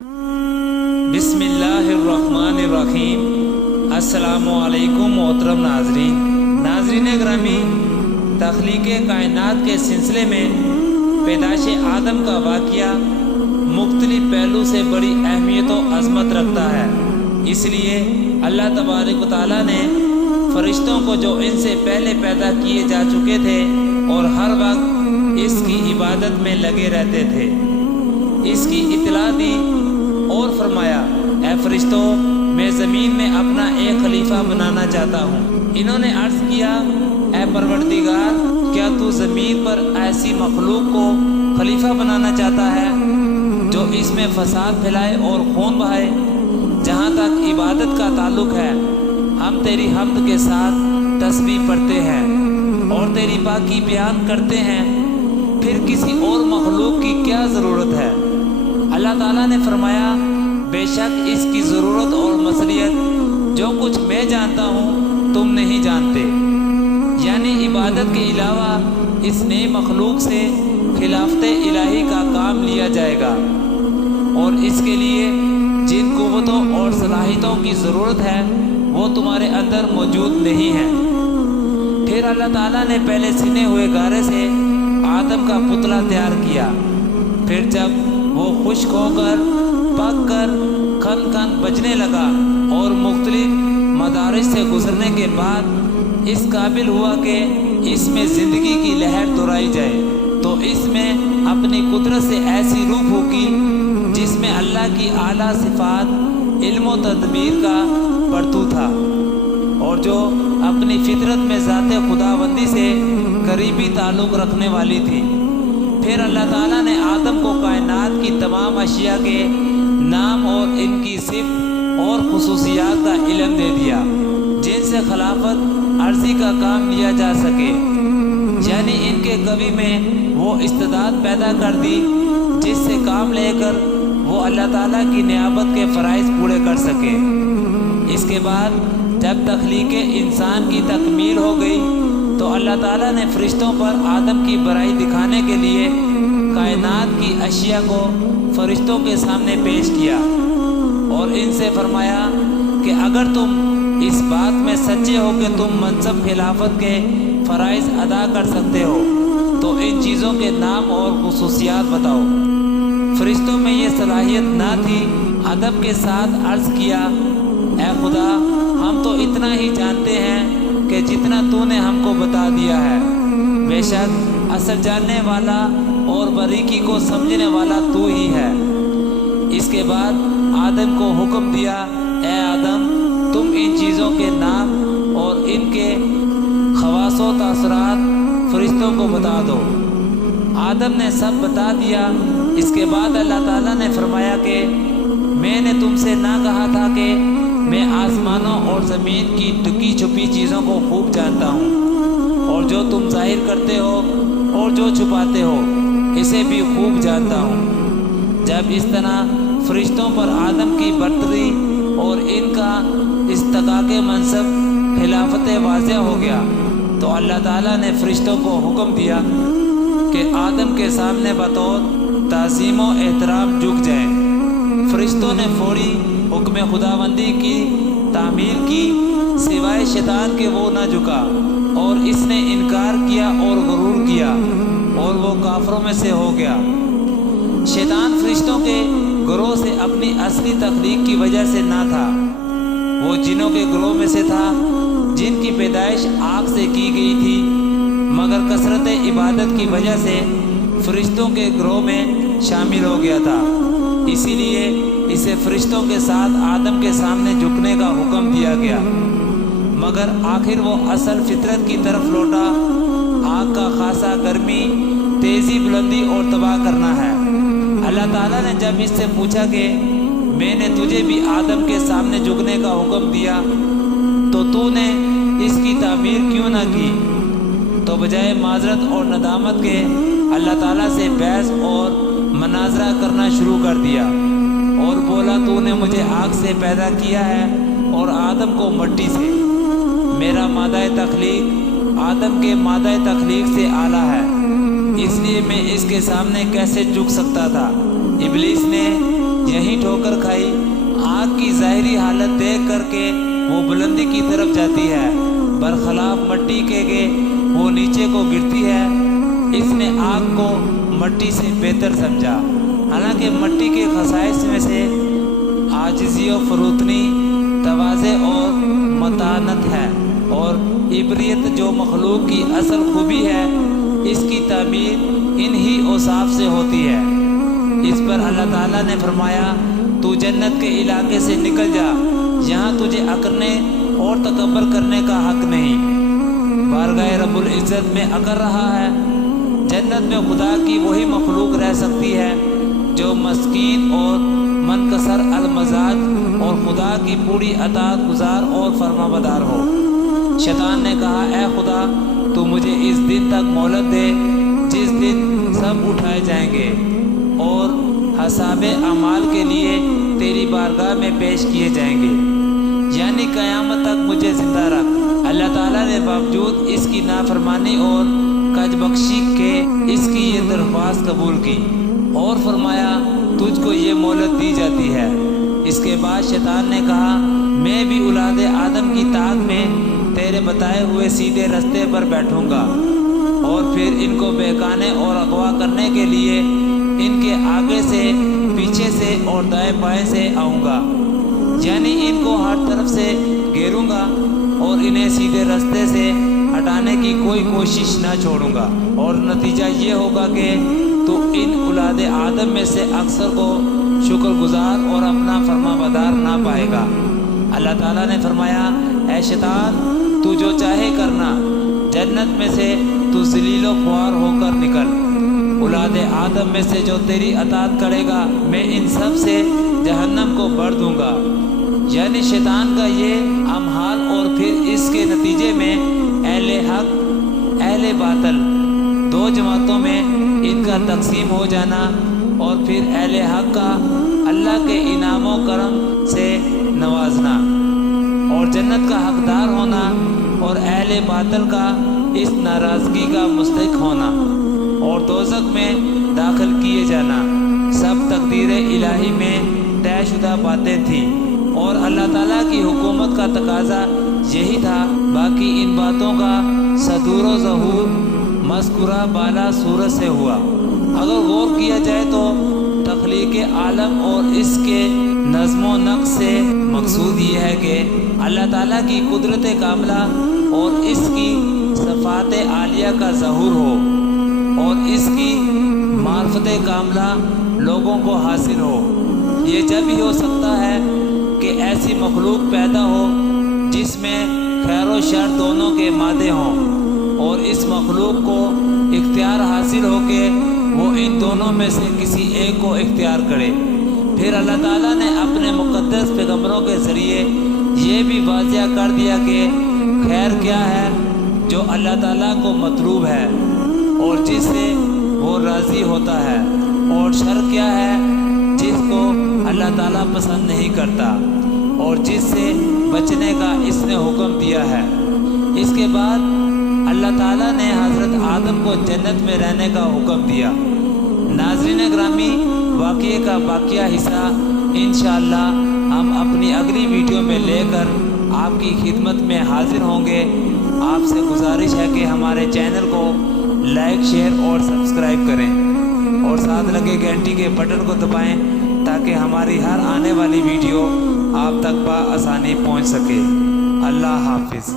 बिस्मिल्लाहिर्रहमानिर्रहीम। अस्सलामुअलैकुम मोहतरम नाज़रीन ग्रामी, तख्लीक़े कायनात के सिलसिले में पैदाइश आदम का वाक़या मुख्तलिफ़ पहलू से बड़ी अहमियत व अज़मत रखता है। इसलिए अल्लाह तबारक व तआला ने फ़रिश्तों को जो इनसे पहले पैदा किए जा चुके थे और हर वक्त इसकी इबादत में लगे रहते थे, इसकी इत्तला दी और फरमाया, ऐ फरिश्तों, मैं ज़मीन में अपना एक खलीफा बनाना चाहता हूँ। इन्होंने अर्ज़ किया, ऐ परवरदिगार, क्या तू ज़मीन पर ऐसी मखलूक को खलीफा बनाना चाहता है जो इसमें फसाद फैलाए और खून बहाए? जहाँ तक इबादत का ताल्लुक़ है, हम तेरी हम्द के साथ तस्बीह पढ़ते हैं और तेरी पाकी बयान करते हैं, फिर किसी और मखलूक की क्या ज़रूरत है? अल्लाह ताला ने फरमाया, बेशक इसकी ज़रूरत और मसलियत जो कुछ मैं जानता हूँ तुम नहीं जानते। यानी इबादत के अलावा इस नए मखलूक से खिलाफत इलाही का काम लिया जाएगा और इसके लिए जिन कुव्वतों और सलाहियतों की ज़रूरत है वो तुम्हारे अंदर मौजूद नहीं है। फिर अल्लाह ताला ने पहले सिने हुए गारे से आदम का पुतला तैयार किया। फिर जब वो खुश्क होकर पक कर खन खन बजने लगा और मुख्तलिफ मदारिज से गुजरने के बाद इस काबिल हुआ कि इसमें ज़िंदगी की लहर दोहराई जाए, तो इसमें अपनी कुदरत से ऐसी रूह फूकी जिसमें अल्लाह की आला सिफात, इल्म व तदबीर का परतू था और जो अपनी फितरत में ज़ाते खुदाबंदी से करीबी ताल्लुक़ रखने वाली थी। फिर अल्लाह ताला ने आदम को कायनात की तमाम अशिया के नाम और इनकी सिफ़त और खुसूसियात का इल्म दे दिया, जिनसे खिलाफत अर्ज़ी का काम लिया जा सके। यानी इनके कवि में वो इस्तिदाद पैदा कर दी जिससे काम लेकर वो अल्लाह ताला की नियाबत के फ़राइज़ पूरे कर सके। इसके बाद जब तख्लीक़े इंसान की तकमील हो गई तो अल्लाह ताला ने फ़रिश्तों पर आदम की बड़ाई दिखाने के लिए कायनात की अशिया को फ़रिश्तों के सामने पेश किया और इनसे फरमाया कि अगर तुम इस बात में सच्चे हो कि तुम मनसब खिलाफत के फ़राइज़ अदा कर सकते हो तो इन चीज़ों के नाम और खुसूसियात बताओ। फ़रिश्तों में ये सलाहियत ना थी। अदब के साथ अर्ज़ किया, ऐ खुदा, हम तो इतना ही जानते हैं कि जितना तूने हमको बता दिया है। बेशक असल जानने वाला और बारीकी को समझने वाला तू ही है। इसके बाद आदम को हुक्म दिया, ऐ आदम, तुम इन चीज़ों के नाम और इनके खवास व तासरात फ़रिश्तों को बता दो। आदम ने सब बता दिया। इसके बाद अल्लाह ताला ने फरमाया कि मैंने तुमसे ना कहा था कि मैं आसमानों और ज़मीन की टुकी छुपी चीज़ों को खूब जानता हूँ और जो तुम जाहिर करते हो और जो छुपाते हो इसे भी खूब जानता हूँ। जब इस तरह फ़रिश्तों पर आदम की बर्तरी और इनका इस्तकाके मनसब खिलाफत वाज़ेह हो गया तो अल्लाह ताला ने फ़रिश्तों को हुक्म दिया कि आदम के सामने बतौर ताज़ीम व एहतराम झुक जाएं। फ़रिश्तों ने फ़ौरी हुक्म खुदाबंदी की तामील की, सिवाय शैतान के वो न झुका और इसने इनकार किया और गुरूर किया और वो काफरों में से हो गया। शैतान फ़रिश्तों के गुरोह से अपनी असली तख्लीक की वजह से ना था, वो जिनों के गुरोह में से था जिनकी पैदाइश आग से की गई थी, मगर कसरत इबादत की वजह से फ़रिश्तों के गुरोह में शामिल हो गया था। इसीलिए इसे फ़रिश्तों के साथ आदम के सामने झुकने का हुक्म दिया गया, मगर आखिर वो असल फितरत की तरफ लौटा। आग का खासा गर्मी, तेज़ी, बुलंदी और तबाह करना है। अल्लाह ताला ने जब इससे पूछा कि मैंने तुझे भी आदम के सामने झुकने का हुक्म दिया तो तूने इसकी तामीर क्यों ना की, तो बजाय माजरत और नदामत के अल्लाह ताला से बहस और मनाजरा करना शुरू कर दिया और बोला, तूने मुझे आग से पैदा किया है और आदम को मिट्टी से। मेरा मादा तख्लीक आदम के मादा तख्लीक से आला है, इसलिए मैं इसके सामने कैसे झुक सकता था। इब्लीस ने यहीं ठोकर खाई। आग की ज़ाहिरी हालत देख करके वो बुलंदी की तरफ जाती है, बरखलाफ मट्टी के वो नीचे को गिरती है। इसने आग को मट्टी से बेहतर समझा। हालांकि मट्टी के खसाइस में से आजिज़ी और फरूतनी, तवाज़े और मतानत है, और इबरियत जो मखलूक की असल खूबी है, इसकी तामीर इन्हीं औसाफ से होती है। इस पर अल्लाह ताला ने फरमाया, तू जन्नत के इलाके से निकल जा, यहाँ तुझे अकरने और तकब्बर करने का हक नहीं। बारगाह रब्बुल इज़्ज़त में अकर रहा है। जन्नत में खुदा की वही मखलूक रह सकती है जो मस्कीन और मनकसर अलमजाज और खुदा की पूरी अताअत गुजार और फरमाबरदार हो। शैतान ने कहा, ए खुदा, तू मुझे इस दिन तक मोहलत दे जिस दिन सब उठाए जाएंगे और हसाबे अमाल के लिए तेरी बारगाह में पेश किए जाएंगे, यानी क़यामत तक मुझे ज़िंदा रख। अल्लाह ताला ने बावजूद इसकी नाफरमानी और कजबख्शी के इसकी ये दरख्वास्त कबूल की और फरमाया, तुझको ये मोहलत दी जाती है। इसके बाद शैतान ने कहा, मैं भी औलाद आदम की ताक में तेरे बताए हुए सीधे रास्ते पर बैठूंगा और फिर इनको बहकाने और अगवा करने के लिए इनके आगे से, पीछे से और दाएं बाएं से आऊँगा, यानी इनको हर तरफ से घेरूंगा और इन्हें सीधे रास्ते से हटाने की कोई कोशिश न छोड़ूंगा। और नतीजा ये होगा कि तो इन औलाद आदम में से अक्सर को शुक्रगुजार और अपना फरमाबरदार ना पाएगा। अल्लाह ताला ने फरमाया, ऐ शैतान, तू जो चाहे करना, जन्नत में से तू ज़लीलो ख्वार होकर निकल। औलाद आदम में से जो तेरी अताअत करेगा, मैं इन सब से जहन्नम को भर दूंगा। यानी शैतान का ये अमहाल और फिर इसके नतीजे में अहले हक अहले बातल दो जमातों में इनका तकसीम हो जाना और फिर अहले हक का अल्लाह के इनामों करम से नवाजना और जन्नत का हकदार होना और अहले बातल का इस नाराज़गी का मुस्तहिक होना और दोज़ख में दाखिल किए जाना, सब तकदीर इलाही में तयशुदा बातें थी और अल्लाह ताला की हुकूमत का तकाजा यही था। बाकी इन बातों का सदूर व ज़हूर मज़कूरा बाला सूरत से हुआ। अगर गौर किया जाए तो तख्लीक आलम और इसके नज़्म व नक्श से मकसूद ये है कि अल्लाह ताला की कुदरत कामला और इसकी सफ़ात आलिया का ज़हूर हो और इसकी मार्फत कामला लोगों को हासिल हो। ये जब ही हो सकता है कि ऐसी मखलूक पैदा हो जिसमें खैर व शर दोनों के मादे हों और इस मखलूक को इख्तियार हासिल हो के वो इन दोनों में से किसी एक को इख्तियार करे। फिर अल्लाह ताला ने अपने मुक़द्दस पैगम्बरों के ज़रिए ये भी वाज़िया कर दिया कि खैर क्या है जो अल्लाह ताला को मतलूब है और जिससे वो राज़ी होता है, और शर क्या है जिसको अल्लाह ताला पसंद नहीं करता और जिससे बचने का इसने हुक्म दिया है। इसके बाद अल्लाह ताला ने हज़रत आदम को जन्नत में रहने का हुक्म दिया। नाज़रीन ग्रामी, वाक़ये का बाकिया हिस्सा इंशाअल्लाह हम अपनी अगली वीडियो में लेकर आपकी खिदमत में हाजिर होंगे। आपसे गुजारिश है कि हमारे चैनल को लाइक, शेयर और सब्सक्राइब करें और साथ लगे घंटी के बटन को दबाएं ताकि हमारी हर आने वाली वीडियो आप तक बआसानी पहुंच सके। अल्लाह हाफिज़।